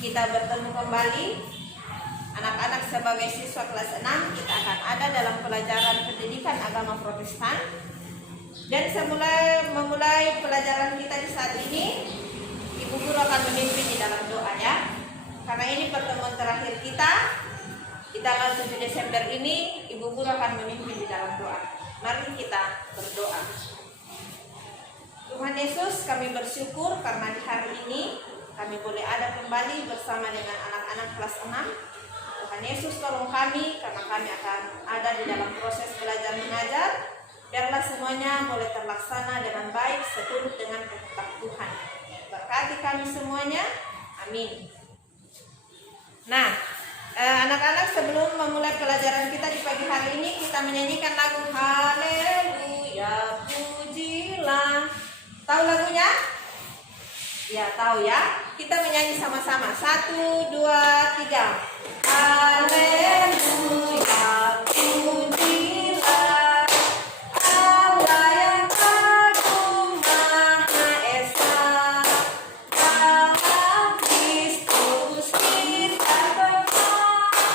kita bertemu kembali. Anak-anak sebagai siswa kelas 6, kita akan ada dalam pelajaran pendidikan agama Protestan. Dan memulai pelajaran kita di saat ini, Ibu Guru akan memimpin di dalam doa ya. Karena ini pertemuan terakhir kita di tanggal 7 Desember ini, Ibu Guru akan memimpin di dalam doa. Mari kita berdoa. Tuhan Yesus, kami bersyukur karena di hari ini kami boleh ada kembali bersama dengan anak-anak kelas 6. Tuhan Yesus tolong kami karena kami akan ada di dalam proses belajar mengajar. Biarlah semuanya boleh terlaksana dengan baik seturut dengan kehendak Tuhan. Berkati kami semuanya. Amin. Nah, anak-anak, sebelum memulai pelajaran kita di pagi hari ini, kita menyanyikan lagu Haleluya, pujilah. Tahu lagunya? Ya, tahu ya. Kita menyanyi sama-sama. 1, 2, 3. Haleluya, pujilah Allah yang agung maha esa. Dalam Kristus kita benar.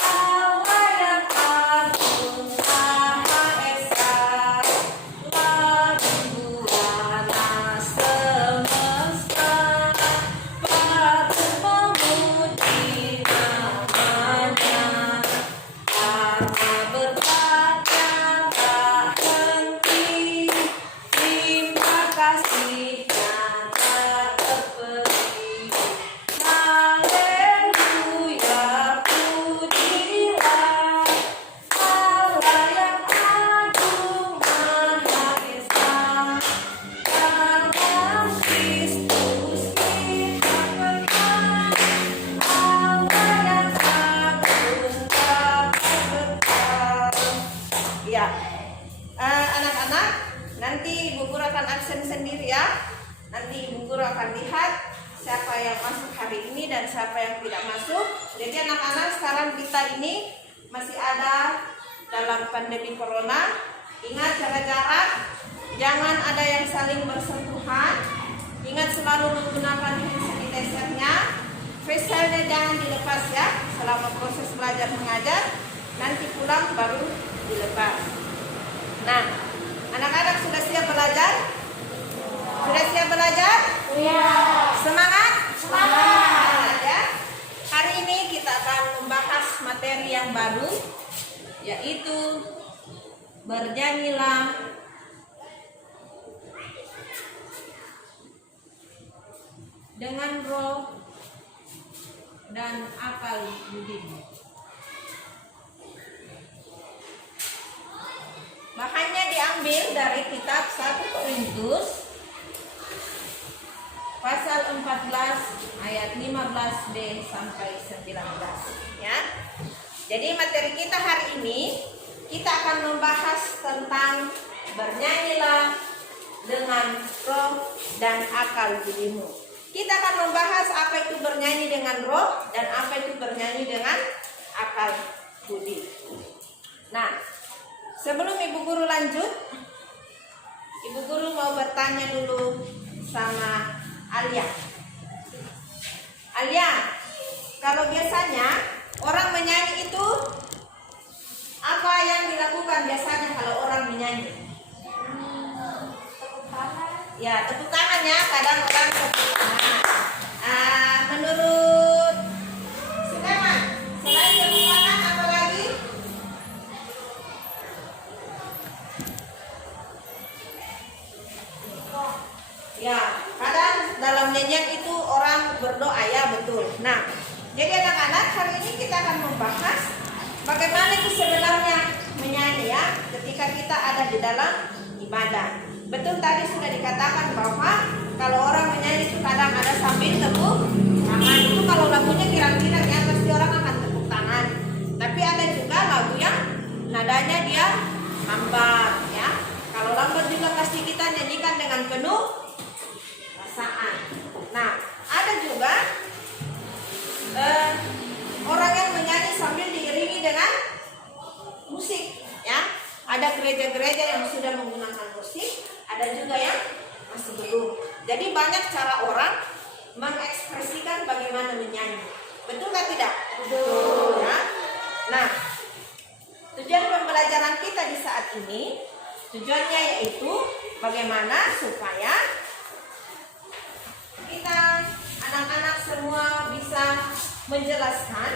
Allah yang agung maha esa. Lagu semesta patut memuji namanya, karena berkatnya tak henti, terima kasihnya tak terpuji. Haleluya, pujilah Allah yang agung maha esa. Dalam Kristus kita benar. Allah yang agung dapat kekal. Ya, anak-anak, nanti Ibu Guru akan absen sendiri ya. Nanti Ibu Guru akan lihat siapa yang masuk hari ini dan siapa yang tidak masuk. Jadi anak-anak, sekarang kita ini masih ada dalam pandemi corona. Ingat jaga jarak, jangan ada yang saling bersentuhan. Ingat selalu menggunakan hand sanitizer-nya. Face shield-nya jangan dilepas ya selama proses belajar mengajar. Nanti pulang baru dilepas. Nah, anak-anak sudah siap belajar? Sudah siap belajar? Iya. Semangat? Semangat. Ya. Hari ini kita akan membahas materi yang baru, yaitu bernyanyilah dengan roh dan akal budimu. Bahannya diambil dari kitab 1 Korintus pasal 14 ayat 15b sampai 19 ya. Jadi materi kita hari ini, kita akan membahas tentang bernyanyilah dengan roh dan akal budimu. Kita akan membahas apa itu bernyanyi dengan roh dan apa itu bernyanyi dengan akal budi. Nah, sebelum Ibu Guru lanjut, Ibu Guru mau bertanya dulu sama Alia. Alia, kalau biasanya orang menyanyi itu apa yang dilakukan biasanya kalau orang menyanyi? Tepuk tangan. Ya, tepuk tangan ya. Kadang orang tepuk tangan. Menurut Sulaiman, selain tepuk tangan apa lagi? Ya, kadang dalam nyanyian itu orang berdoa ya, betul. Nah, jadi anak-anak, hari ini kita akan membahas bagaimana itu sebenarnya menyanyi ya ketika kita ada di dalam ibadah. Betul, tadi sudah dikatakan bahwa kalau orang menyanyi itu kadang ada sambil tepuk tangan. Itu kalau lagunya kira-kira ya pasti orang akan tepuk tangan. Tapi ada juga lagu yang nadanya dia lambat ya. Kalau lambat juga pasti kita nyanyikan dengan penuh perasaan. Nah, ada juga orang yang menyanyi sambil diiringi dengan musik ya. Ada gereja-gereja yang sudah menggunakan musik, ada juga yang masih belum. Jadi banyak cara orang mengekspresikan bagaimana menyanyi. Betul nggak tidak? Betul. Ya? Nah, tujuan pembelajaran kita di saat ini, tujuannya yaitu bagaimana supaya kita anak-anak semua bisa menjelaskan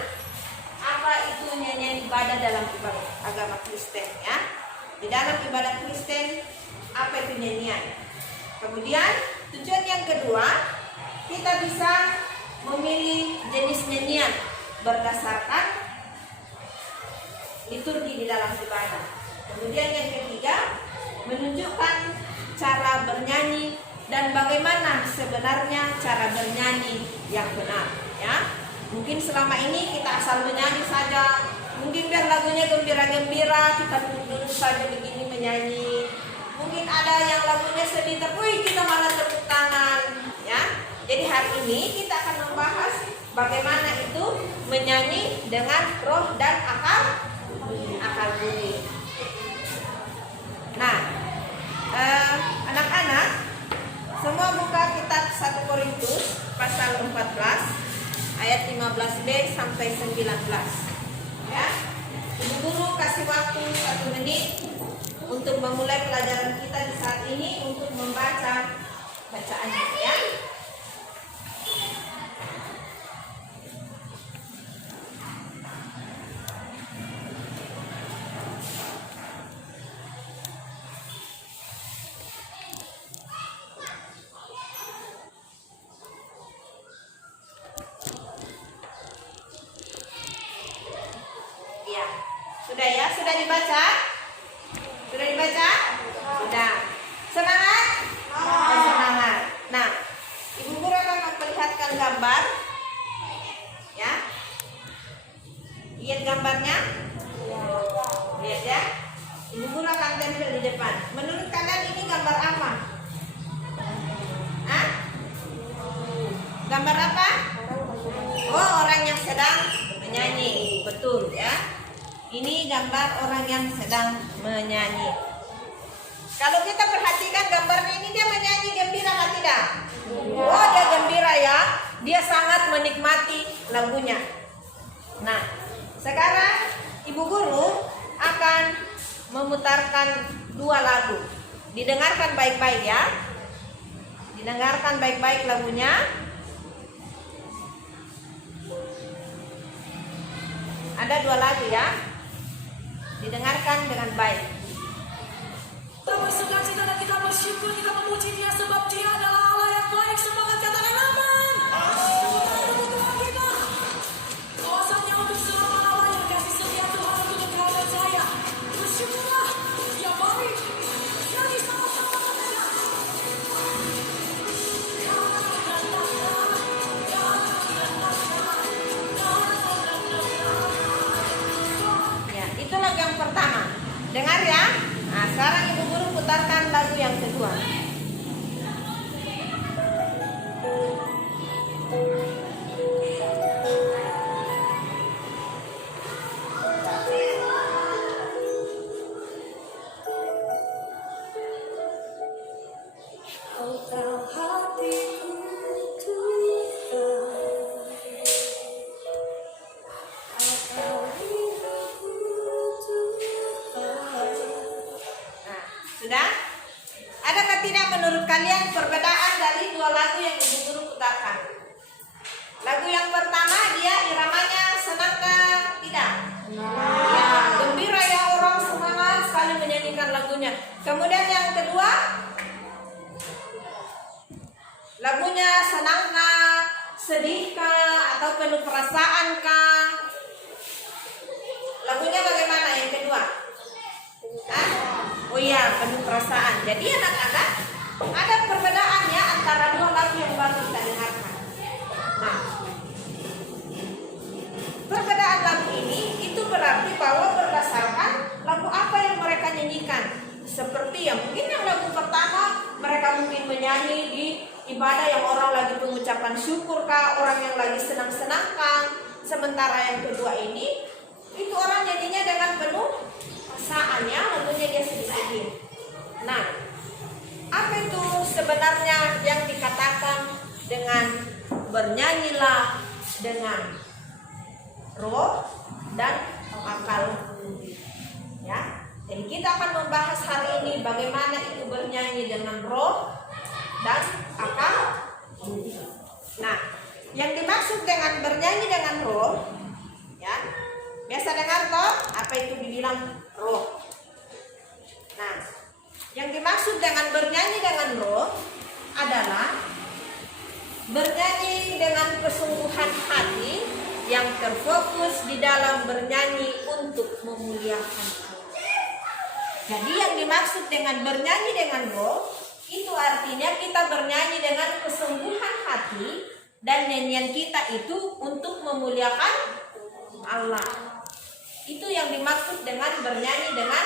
apa itu nyanyian ibadah dalam ibadah agama Kristen ya. Di dalam ibadah Kristen apa itu nyanyian? Kemudian tujuan yang kedua, kita bisa memilih jenis nyanyian berdasarkan liturgi di dalam ibadah. Kemudian yang ketiga, menunjukkan cara bernyanyi dan bagaimana sebenarnya cara bernyanyi yang benar ya. Mungkin selama ini kita asal menyanyi saja, mungkin biar lagunya gembira-gembira kita duduk saja begini menyanyi. Mungkin ada yang lagunya sedih, tapi kita malah tepuk tangan ya. Jadi hari ini kita akan membahas bagaimana itu menyanyi dengan roh dan akal budi. Nah, anak-anak semua buka kitab 1 Korintus pasal 14 ayat 15b sampai 19 ya. Ibu guru kasih waktu 1 menit untuk memulai pelajaran kita di saat ini untuk membaca bacaannya ya. Sudah ya? Sudah dibaca? Sudah dibaca? Sudah. Semangat? Semangat. Nah, Ibu guru akan memperlihatkan gambar. Ya. Lihat gambarnya? Lihat ya. Ibu guru akan tempel di depan. Menurut kalian ini gambar apa? Hah? Gambar apa? Oh, orang yang sedang menyanyi. Betul ya. Ini gambar orang yang sedang menyanyi. Kalau kita perhatikan gambarnya ini, dia menyanyi gembira atau tidak? Oh, dia gembira ya. Dia sangat menikmati lagunya. Nah, sekarang Ibu guru akan memutarkan 2 lagu. Didengarkan baik-baik ya. Didengarkan baik-baik lagunya. Ada 2 lagu ya. Didengarkan dengan baik. Kita bersukacita dan kita bersyukur, kita memuji Dia sebab Dia adalah Allah yang baik. Semangat katakan amin. Tepuk tangan kita. Kuasanya untuk selama-lamanya, kasih setia Tuhan untuk kekayaan saya. Bersyukurlah, Dia baik. Nyanyi sama-sama katakan. Ya, itu lagu yang pertama. Dengar ya. Nah, sekarang Ibu guru putarkan lagu yang kedua. Kau tahu hatiku Tuhan. Kau tahu hidupku Tuhan. Nah, sudah? Adakah tidak menurut kalian perbedaan dari 2 lagu yang Ibu guru putarkan? Lagu yang pertama dia iramanya senangkah? Tidak. Ya, gembira ya, orang semangat sekali menyanyikan lagunya. Kemudian yang kedua, lagunya senangkah, sedihkah, atau penuh perasaankah? Lagunya bagaimana yang kedua? Hah? Oh iya, penuh perasaan. Jadi anak-anak, ada perbedaannya antara 2 lagu yang baru kita dengarkan. Nah, perbedaan lagu ini itu berarti bahwa berdasarkan lagu apa yang mereka nyanyikan. Seperti yang mungkin yang lagu pertama mereka mungkin menyanyi di ibadah yang orang lagi pengucapan syukur kah, orang yang lagi senang-senang kah. Sementara yang kedua ini itu orang nyanyinya dengan penuh perasaannya, lagunya dia sedih-sedih. Nah, apa itu sebenarnya yang dikatakan dengan bernyanyilah dengan roh dan akal budi. Ya. Jadi kita akan membahas hari ini bagaimana itu bernyanyi dengan roh dan akal budi. Nah, yang dimaksud dengan bernyanyi dengan roh, ya, biasa dengar toh apa itu dibilang roh. Nah, yang dimaksud dengan bernyanyi dengan roh adalah bernyanyi dengan kesungguhan hati yang terfokus di dalam bernyanyi untuk memuliakan Allah. Jadi yang dimaksud dengan bernyanyi dengan roh itu artinya kita bernyanyi dengan kesungguhan hati dan nyanyian kita itu untuk memuliakan Allah. Itu yang dimaksud dengan bernyanyi dengan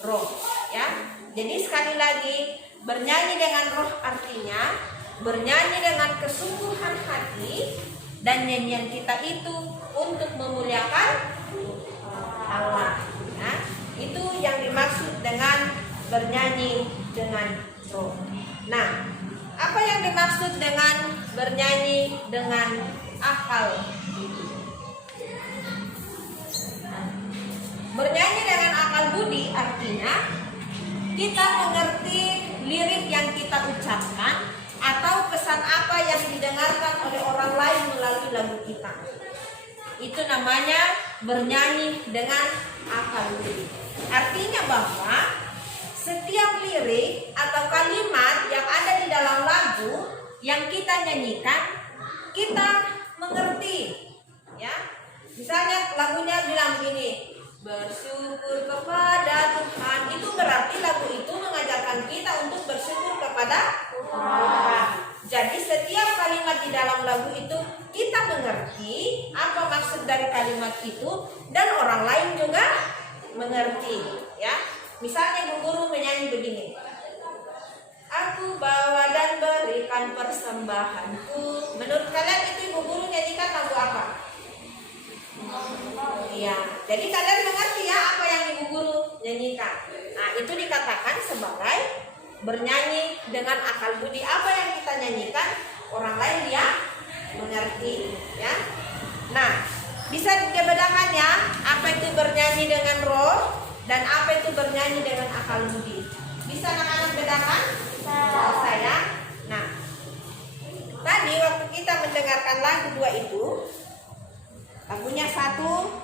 roh, ya. Jadi sekali lagi, bernyanyi dengan roh artinya bernyanyi dengan kesungguhan hati dan nyanyian kita itu untuk memuliakan Allah. Ya. Itu yang dimaksud dengan bernyanyi dengan roh. Nah, apa yang dimaksud dengan bernyanyi dengan akal budi? Bernyanyi dengan akal budi artinya kita mengerti lirik yang kita ucapkan atau pesan apa yang didengarkan oleh orang lain melalui lagu kita. Itu namanya bernyanyi dengan akal budi. Artinya bahwa setiap lirik atau kalimat yang ada di dalam lagu yang kita nyanyikan, kita mengerti. Ya, misalnya lagunya bilang begini, bersyukur kepada Tuhan. Itu berarti lagu itu mengajarkan kita untuk bersyukur kepada Tuhan. Jadi setiap kalimat di dalam lagu itu kita mengerti apa maksud dari kalimat itu dan orang lain juga mengerti. Ya, misalnya Bu Guru menyanyi begini, aku bawa dan berikan persembahanku. Menurut kalian itu Ibu Guru nyanyikan lagu apa? Iya, jadi kalian mengerti ya apa yang Ibu Guru nyanyikan. Nah, itu dikatakan sebagai bernyanyi dengan akal budi. Apa yang kita nyanyikan, orang lain dia mengerti, ya. Nah, bisa dibedakan ya, apa itu bernyanyi dengan roh dan apa itu bernyanyi dengan akal budi. Bisa anak-anak bedakan? Bisa ya. Nah, tadi waktu kita mendengarkan lagu dua itu, lagunya satu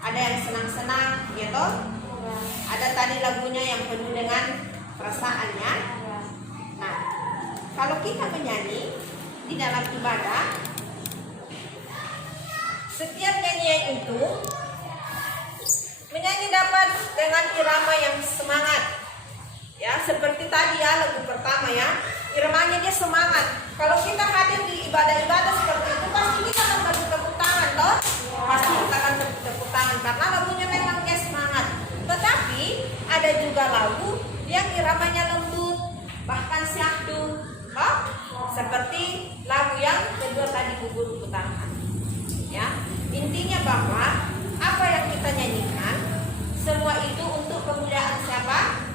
ada yang senang-senang, gitu. Ada tadi lagunya yang penuh dengan perasaannya. Nah, kalau kita menyanyi di dalam ibadah, setiap nyanyian itu menyanyi dapat dengan irama yang semangat. Ya, seperti tadi ya lagu pertama ya, iramanya dia semangat. Kalau kita hadir di ibadah-ibadah seperti itu, pasti kita akan bertepuk tangan, toh? Pasti kita akan bertepuk tangan karena lagunya memang dia semangat. Tetapi ada juga lagu yang iramanya lembut, bahkan syahdu, toh? Seperti lagu yang kedua tadi Bu Guru putarkan. Ya, intinya bahwa apa yang kita nyanyikan semua itu untuk kemuliaan siapa?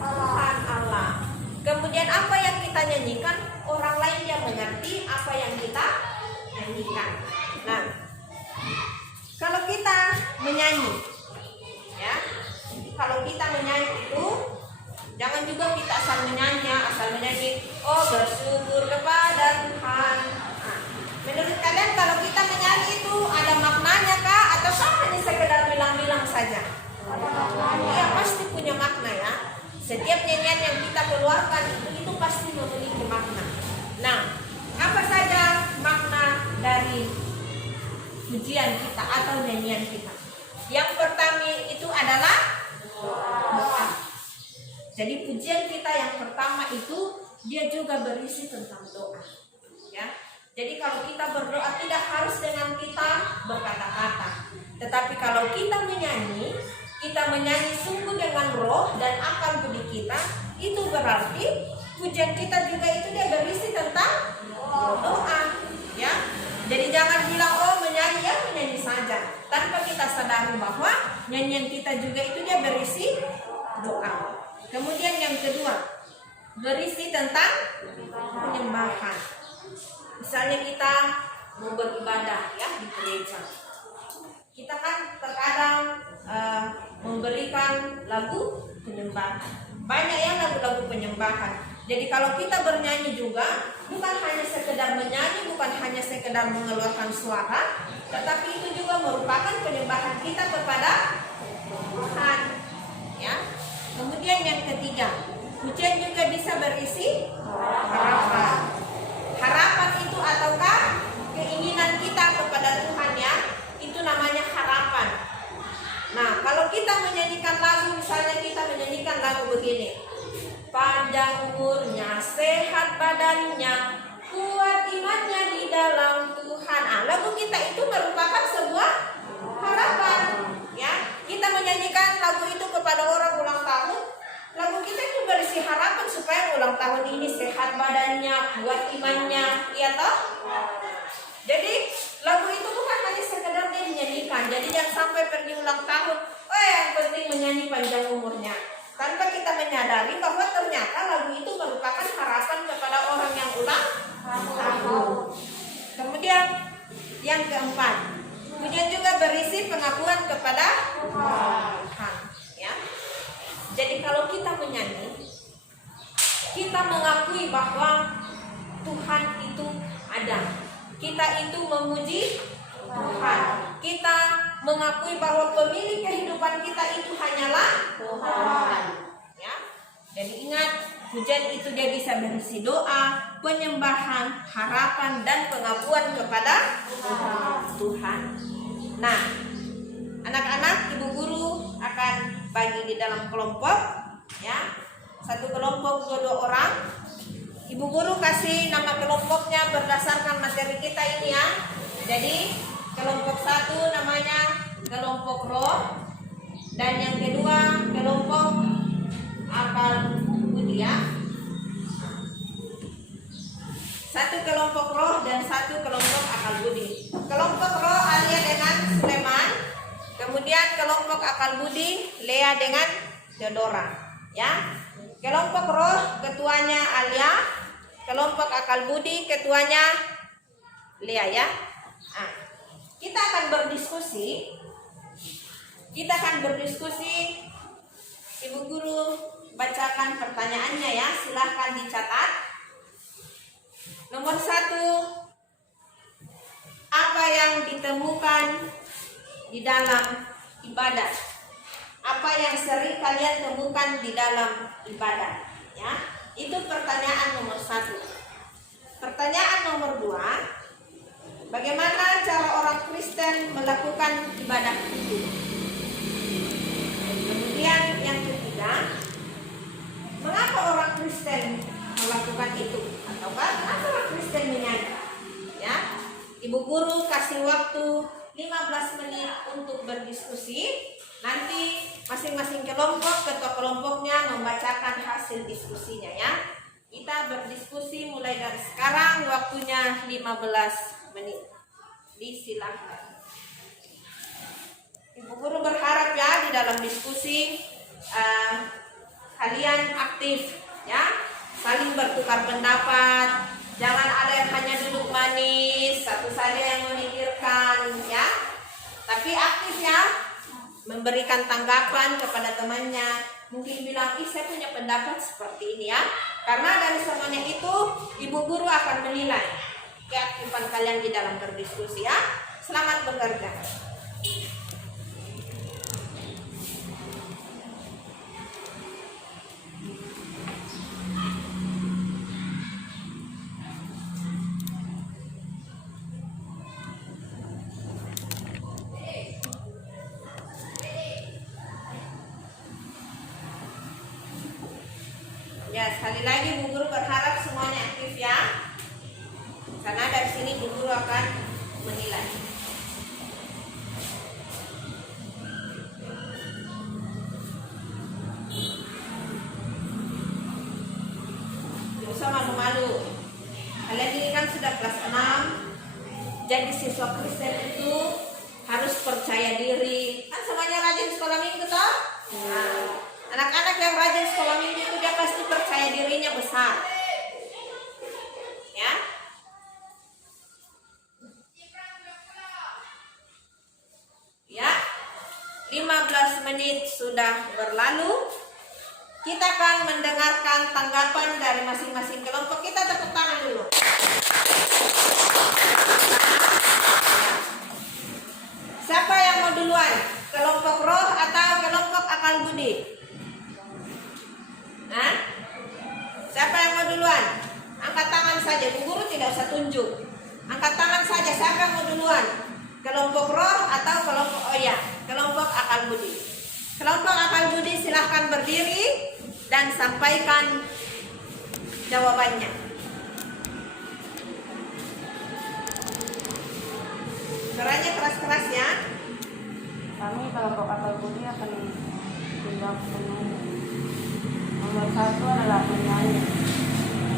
Tuhan Allah. Kemudian apa yang kita nyanyikan, orang lain yang mengerti apa yang kita nyanyikan. Nah, kalau kita menyanyi, ya, kalau kita menyanyi itu jangan juga kita asal menyanyi, oh bersyukur kepada Tuhan. Nah, menurut kalian kalau kita menyanyi itu ada maknanya kah atau hanya sekedar bilang-bilang saja? Ya pasti punya makna ya. Setiap nyanyian yang kita keluarkan itu pasti memiliki makna. Nah, apa saja makna dari pujian kita atau nyanyian kita? Yang pertama itu adalah doa. Jadi pujian kita yang pertama itu dia juga berisi tentang doa. Ya. Jadi kalau kita berdoa tidak harus dengan kita berkata-kata, tetapi kalau kita menyanyi sungguh dengan roh dan akal budi kita, itu berarti pujian kita juga itu dia berisi tentang doa, ya. Jadi jangan bilang oh menyanyi saja tanpa kita sadari bahwa nyanyian kita juga itu dia berisi doa. Kemudian yang kedua, berisi tentang penyembahan. Misalnya kita mau beribadah ya di gereja, kita kan terkadang memberikan lagu penyembahan. Banyak ya lagu-lagu penyembahan. Jadi kalau kita bernyanyi juga bukan hanya sekedar menyanyi, bukan hanya sekedar mengeluarkan suara, tetapi itu juga merupakan penyembahan kita kepada Tuhan. Ya. Kemudian yang ketiga, pujian juga bisa berisi harapan. Harapan itu ataukah keinginan kita kepada Tuhan ya, itu namanya harapan. Nah, kalau kita menyanyikan lagu, misalnya kita menyanyikan lagu begini, panjang umurnya, sehat badannya, kuat imannya di dalam Tuhan. Lagu kita itu merupakan sebuah harapan. Ya, kita menyanyikan lagu itu kepada orang ulang tahun. Lagu kita itu berisi harapan supaya ulang tahun ini sehat badannya, kuat imannya, iya toh? Jadi lagu itu bukan hanya sekedar dia dinyanyikan. Jadi yang sampai pergi ulang tahun, yang penting menyanyi panjang umurnya, tanpa kita menyadari bahwa ternyata lagu itu merupakan harapan kepada orang yang ulang tahun. Kemudian yang keempat, pujian juga berisi pengakuan kepada Tuhan. Ya. Jadi kalau kita menyanyi, kita mengakui bahwa Tuhan itu ada. Kita itu memuji Tuhan. Kita mengakui bahwa pemilik kehidupan kita itu hanyalah Tuhan. Ya. Jadi ingat, pujian itu dia bisa berisi doa, penyembahan, harapan, dan pengakuan kepada Tuhan. Nah, anak-anak, ibu guru akan bagi di dalam kelompok, ya. Satu kelompok 2 orang. Ibu guru kasih nama kelompoknya berdasarkan materi kita ini ya. Jadi kelompok 1 namanya kelompok roh, dan yang kedua kelompok akal budi ya. Satu kelompok roh dan satu kelompok akal budi. Kelompok roh Alia dengan Sulaiman, kemudian kelompok akal budi Lea dengan Theodora ya. Kelompok roh ketuanya Alia, kelompok akal budi ketuanya Lea ya. Nah, kita akan berdiskusi. Ibu guru bacakan pertanyaannya ya, silahkan dicatat. Nomor 1, apa yang ditemukan di dalam ibadah? Apa yang sering kalian temukan di dalam ibadah? Ya, itu pertanyaan nomor 1. Pertanyaan nomor 2, bagaimana cara orang Kristen melakukan ibadah itu? Kemudian yang ketiga, mengapa orang Kristen melakukan itu? Atau kenapa orang Kristen menyanyi? Ya, ibu guru kasih waktu 15 menit untuk berdiskusi. Nanti masing-masing kelompok, ketua kelompoknya membacakan hasil diskusinya ya. Kita berdiskusi mulai dari sekarang, waktunya 15 menit. Disilakan. Ibu guru berharap ya di dalam diskusi kalian aktif ya, saling bertukar pendapat. Jangan ada yang hanya duduk manis, satu saja yang memikirkan ya. Tapi aktif ya, memberikan tanggapan kepada temannya. Mungkin bilang, saya punya pendapat seperti ini ya. Karena dari semuanya itu ibu guru akan menilai keaktifan kalian di dalam berdiskusi ya. Selamat bekerja. Ya, sekali lagi Bu Guru berharap semuanya aktif ya. Karena dari sini Bu Guru akan menilai. Tidak usah malu-malu. Kalian ini kan sudah kelas 6. Jadi siswa Kristen itu harus percaya diri. Kan semuanya rajin sekolah minggu toh? Nah, Anak-anak yang rajin sekolah minggu itu dia pasti percaya dirinya besar. Ya. Ya. 15 menit sudah berlalu. Kita akan mendengarkan tanggapan dari masing-masing kelompok. Kita tepuk tangan dulu. Siapa yang mau duluan? Kelompok roh atau kelompok akal budi? Hah? Siapa yang mau duluan? Angkat tangan saja, Bu Guru tidak usah tunjuk. Angkat tangan saja, siapa yang mau duluan? Kelompok roh atau kelompok akal budi? Kelompok akal budi silahkan berdiri dan sampaikan jawabannya. Suaranya keras-keras ya. Kami kelompok akal budi akan tindak menyanyi. Nomor 1 adalah menyanyi.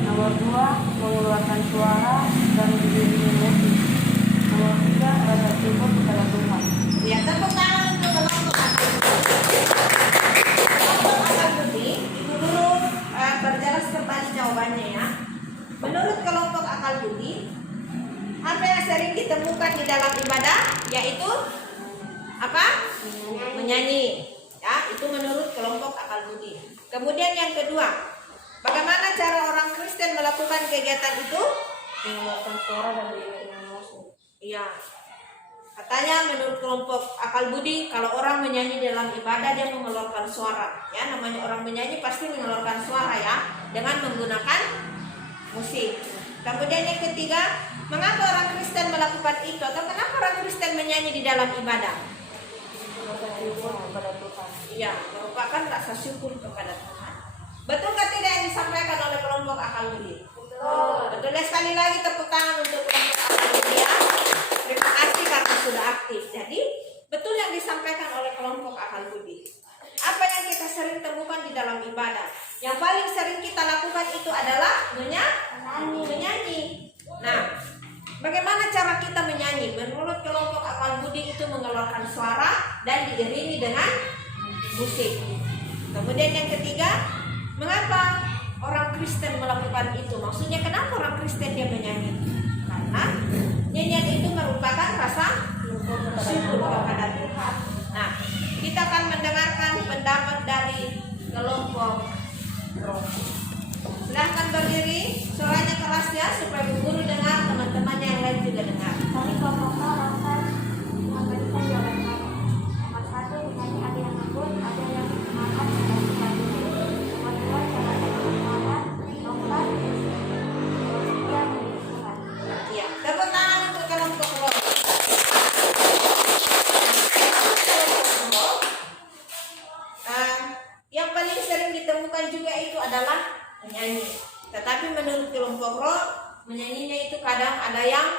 Nomor 2 mengeluarkan suara dan berdiri musik. Nomor 3 adalah bersyukur kepada Tuhan. Ya, tepuk tangan untuk kelompok akal budi. Kelompok akal budi, Ibu Guru berjelas kembali jawabannya ya. Menurut kelompok akal budi, apa yang sering ditemukan di dalam ibadah yaitu apa? Menyanyi. Ya, itu menurut kelompok akal budi. Kemudian yang kedua, bagaimana cara orang Kristen melakukan kegiatan itu? Mengeluarkan suara dan berdiri musik. Iya. Katanya menurut kelompok akal budi, kalau orang menyanyi dalam ibadah dia mengeluarkan suara. Ya, namanya orang menyanyi pasti mengeluarkan suara ya, dengan menggunakan musik. Kemudian yang ketiga, mengapa orang Kristen melakukan itu atau kenapa orang Kristen menyanyi di dalam ibadah? Rasa syukur kepada Tuhan. Iya, merupakan rasa syukur kepada Tuhan. Betulkah tidak yang disampaikan oleh kelompok akal budi? Betul. Sekali lagi tepuk tangan untuk kelompok akal budi ya. Terima kasih karena sudah aktif. Jadi betul yang disampaikan oleh kelompok akal budi. Apa yang kita sering temukan di dalam ibadah? Yang paling sering kita lakukan itu adalah menyanyi. Nah, bagaimana cara kita menyanyi? Menurut kelompok akal budi itu mengeluarkan suara dan diiringi dengan musik. Kemudian yang ketiga, mengapa orang Kristen melakukan itu? Maksudnya kenapa orang Kristen dia menyanyi? Karena nyanyian itu merupakan rasa syukur kepada Tuhan. Nah, kita akan mendengarkan pendapat dari kelompok roh. Silahkan berdiri, suaranya keras ya supaya Bu Guru dengar, teman-temannya yang lain juga dengar. Kami kelompok akan memberikan jawaban kami. Nomor 1 menyanyi ada yang lembut, ada yang semangat dan suka diri. Nomor 2 cara semangat, lompat, nomor 3 menyanyi Tuhan. Ya, tepuk tangan untuk kelompok roh. Yang paling sering ditemukan juga itu adalah menyanyi. Tetapi menurut kelompok roh, menyanyinya itu kadang ada yang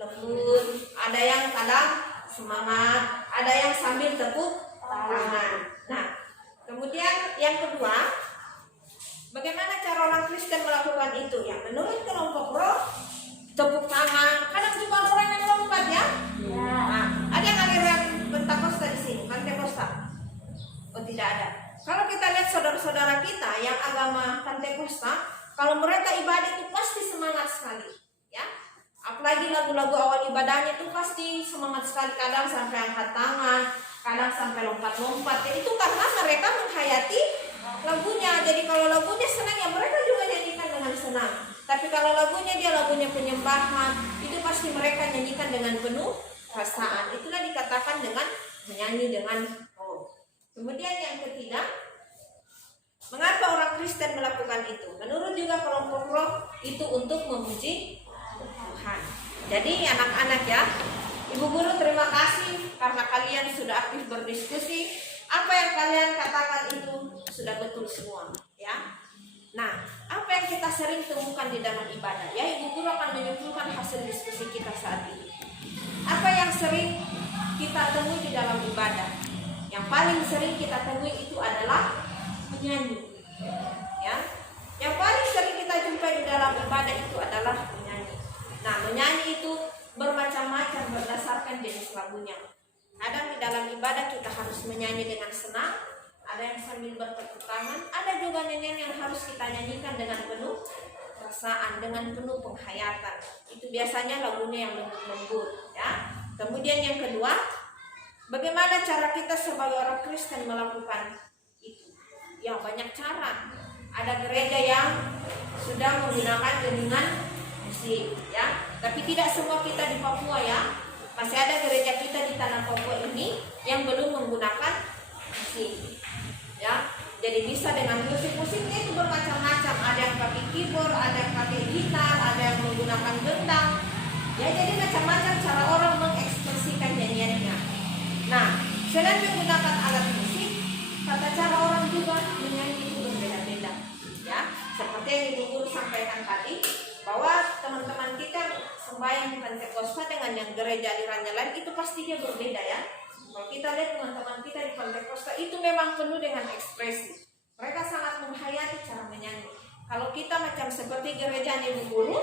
lembut, ada yang kadang semangat, ada yang sambil tepuk tangan. Nah, kemudian yang kedua, bagaimana cara orang Kristen melakukan itu? Ya, menurut kelompok roh, tepuk tangan. Kadang juga ada orang yang lompat ya. Nah, ada yang aliran Pentakosta di sini, Pentakosta. Oh, tidak ada. Kalau kita lihat saudara-saudara kita yang agama Pentakosta, kalau mereka ibadah itu pasti semangat sekali, ya. Apalagi lagu-lagu awal ibadahnya itu pasti semangat sekali, kadang sampai angkat tangan, kadang sampai lompat-lompat. Ya, itu karena mereka menghayati lagunya. Jadi kalau lagunya senang ya mereka juga nyanyikan dengan senang. Tapi kalau lagunya dia lagunya penyembahan, itu pasti mereka nyanyikan dengan penuh perasaan. Itulah dikatakan dengan menyanyi dengan roh. Kemudian yang ketiga, mengapa orang Kristen melakukan itu? Menurut juga kelompok roh itu untuk memuji Tuhan. Jadi anak-anak ya, Ibu Guru terima kasih karena kalian sudah aktif berdiskusi. Apa yang kalian katakan itu sudah betul semua, ya. Nah, apa yang kita sering temukan di dalam ibadah? Ya, Ibu Guru akan menyimpulkan hasil diskusi kita saat ini. Apa yang sering kita temui di dalam ibadah? Yang paling sering kita temui itu adalah menyanyi. Ya. Yang paling sering kita jumpai di dalam ibadah itu adalah menyanyi. Nah, menyanyi itu bermacam-macam berdasarkan jenis lagunya. Kadang di dalam ibadah kita harus menyanyi dengan senang, ada yang sambil bertepuk tangan. Ada juga nyanyian yang harus kita nyanyikan dengan penuh perasaan, dengan penuh penghayatan. Itu biasanya lagunya yang lembut-lembut, ya. Kemudian yang kedua, bagaimana cara kita sebagai orang Kristen melakukan itu? Ya, banyak cara. Ada gereja yang sudah menggunakan geningan musik, ya. Tapi tidak semua kita di Papua, ya. Masih ada gereja kita di tanah Papua ini yang belum menggunakan musik, ya. Jadi bisa dengan musik-musiknya itu bermacam-macam. Ada yang pakai keyboard, ada yang pakai gitar, ada yang menggunakan gendang. Ya, jadi macam-macam cara orang mengekspresikan nyanyiannya. Nah, selain menggunakan alat musik, tata cara orang juga menyanyi itu berbeda-beda. Ya, seperti yang Ibu Guru sampaikan tadi, bahwa teman-teman kita sembahyang di Pentakosta dengan yang gereja alirannya lain itu pasti dia berbeda, ya. Kalau kita lihat teman-teman kita di Pentakosta itu memang penuh dengan ekspresi. Mereka sangat menghayati cara menyanyi. Kalau kita macam seperti gereja Ibu Guru,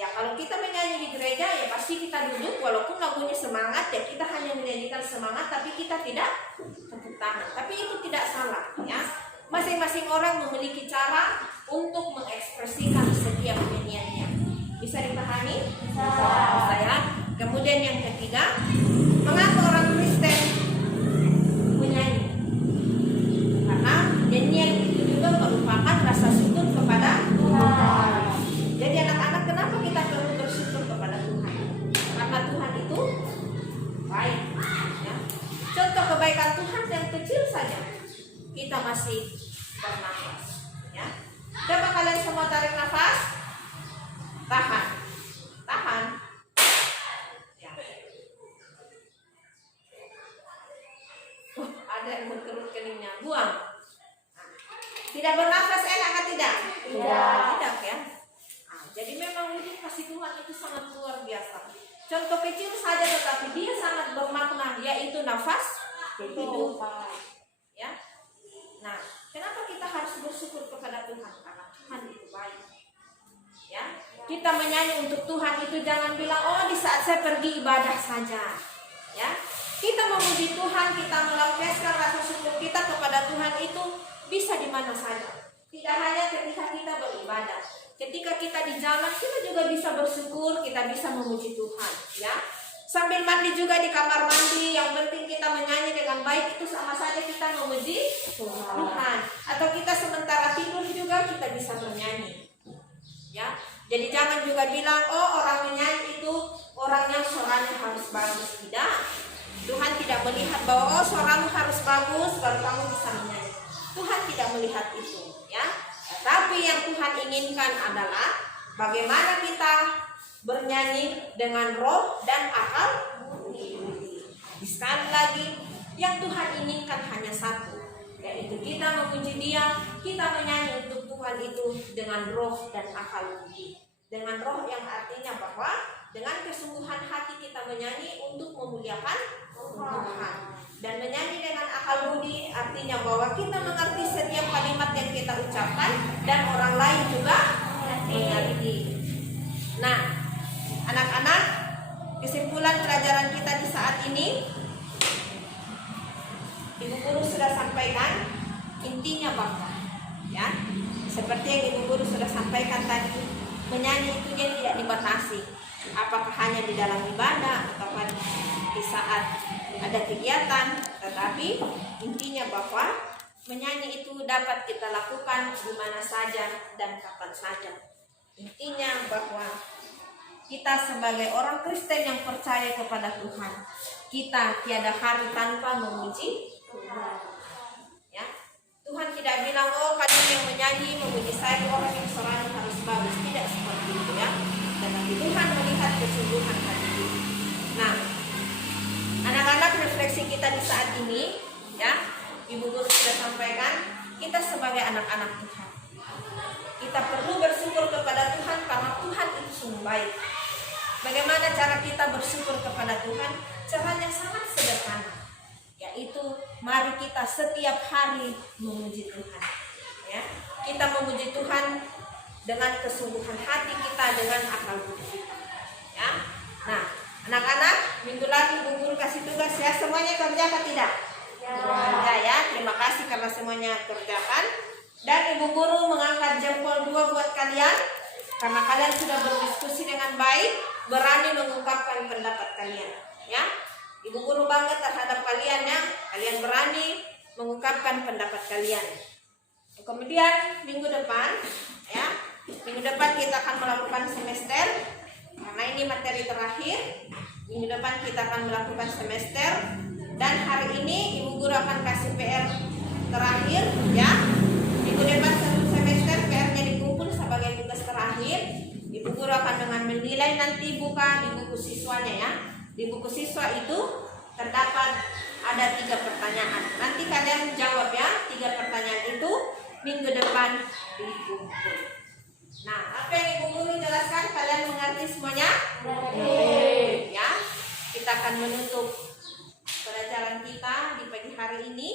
ya kalau kita menyanyi di gereja ya pasti kita duduk walaupun lagunya semangat, ya kita hanya menyanyikan semangat tapi kita tidak tepuk tangan. Tapi itu tidak salah, ya. Masing-masing orang memiliki cara untuk mengekspresikan setiap nyanyiannya. Bisa dipahami? Bisa, ya. Kemudian yang ketiga, mengapa orang Kristen menyanyi? Karena nyanyian itu juga merupakan rasa syukur kepada Tuhan. Jadi anak-anak, kenapa kita perlu bersyukur kepada Tuhan? Karena Tuhan itu baik, ya. Contoh kebaikan Tuhan yang kecil saja, kita masih bernafas, ya. Coba kalian semua tarik nafas, tahan, tahan, ya. Ada yang berkerut keningnya, buang. Nah, tidak bernafas enak atau tidak? Tidak, ya. Nah, jadi memang wujud kasih Tuhan itu sangat luar biasa. Contoh kecil saja tetapi dia sangat bermakna, yaitu nafas hidup, ya. Nah, kenapa kita harus bersyukur kepada Tuhan? Karena Tuhan itu baik, ya. Kita menyanyi untuk Tuhan itu jangan bilang, oh di saat saya pergi ibadah saja, ya. Kita memuji Tuhan, kita melampiaskan rasa syukur kita kepada Tuhan itu bisa di mana saja. Tidak hanya ketika kita beribadah, ketika kita di jalan kita juga bisa bersyukur, kita bisa memuji Tuhan, ya. Sambil mandi juga di kamar mandi, yang penting kita menyanyi dengan baik, itu sama saja kita memuji Tuhan. Atau kita sementara tidur juga kita bisa bernyanyi, ya. Jadi jangan juga bilang, oh orang menyanyi itu orangnya suaranya harus bagus. Tidak. Tuhan tidak melihat bahwa oh suaramu harus bagus baru kamu bisa menyanyi. Tuhan tidak melihat itu, ya. Tapi yang Tuhan inginkan adalah bagaimana kita bernyanyi dengan roh dan akal budi. Sekali lagi, yang Tuhan inginkan hanya satu, yaitu kita memuji Dia, kita menyanyi untuk Tuhan itu dengan roh dan akal budi. Dengan roh yang artinya bahwa dengan kesungguhan hati kita menyanyi untuk memuliakan Tuhan. Dan menyanyi dengan akal budi artinya bahwa kita mengerti setiap kalimat yang kita ucapkan dan orang lain juga mengerti. Nah, anak-anak, kesimpulan pelajaran kita di saat ini, Ibu Guru sudah sampaikan intinya bahwa, ya, seperti yang Ibu Guru sudah sampaikan tadi, menyanyi itu dia tidak dibatasi, apakah hanya di dalam ibadah atau di saat ada kegiatan, tetapi intinya bahwa menyanyi itu dapat kita lakukan di mana saja dan kapan saja. Intinya bahwa kita sebagai orang Kristen yang percaya kepada Tuhan, kita tiada hari tanpa memuji Tuhan. Ya, Tuhan tidak bilang, oh kalian yang menyanyi memuji saya orang yang suaranya harus bagus. Tidak seperti itu, ya. Tetapi Tuhan melihat kesungguhan hati. Nah, anak-anak, refleksi kita di saat ini, ya, Ibu Guru sudah sampaikan, kita sebagai anak-anak Tuhan, kita perlu bersyukur kepada Tuhan karena Tuhan itu sungguh baik. Bagaimana cara kita bersyukur kepada Tuhan? Caranya sangat sederhana, yaitu mari kita setiap hari memuji Tuhan, ya. Kita memuji Tuhan dengan kesungguhan hati kita, dengan akal budi kita, ya. Nah, anak-anak, minggu lalu Ibu Guru kasih tugas, ya, semuanya kerja atau tidak? Ya. Beranja ya. Terima kasih karena semuanya kerjakan. Dan Ibu Guru mengangkat jempol 2 buat kalian karena kalian sudah berdiskusi dengan baik, berani mengungkapkan pendapat kalian. Ya, Ibu Guru bangga terhadap kalian ya. Kalian berani mengungkapkan pendapat kalian. Kemudian minggu depan, ya, minggu depan kita akan melakukan semester karena ini materi terakhir. Minggu depan kita akan melakukan semester dan hari ini Ibu Guru akan kasih PR terakhir ya. Minggu depan satu semester PR-nya dikumpul sebagai tugas terakhir. Ibu Guru akan dengan menilai nanti buka di buku siswanya ya. Di buku siswa itu terdapat ada 3 pertanyaan. Nanti kalian jawab ya 3 pertanyaan itu minggu depan dikumpul. Nah, apa yang Ibu Guru jelaskan kalian mengerti semuanya? Ya, kita akan menutup pelajaran kita di pagi hari ini.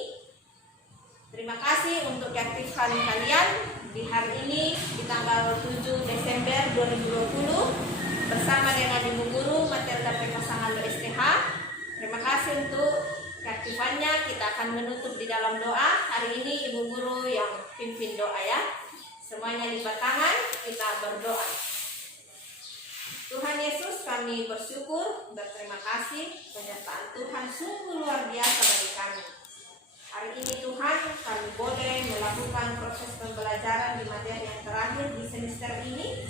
Terima kasih untuk keaktifan kalian di hari ini di tanggal 7 Desember 2020 bersama dengan Ibu Guru materi KPK Sangalu STH. Terima kasih untuk keaktifannya. Kita akan menutup di dalam doa. Hari ini Ibu Guru yang pimpin doa ya. Semuanya lipat tangan, kita berdoa. Tuhan Yesus, kami bersyukur, berterima kasih penyertaan Tuhan sungguh luar biasa bagi kami. Hari ini Tuhan, kami boleh melakukan proses pembelajaran di materi yang terakhir di semester ini.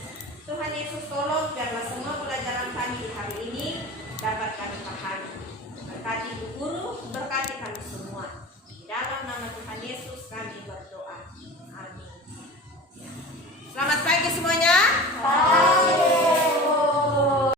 Tuhan Yesus tolong biarlah semua pelajaran kami di hari ini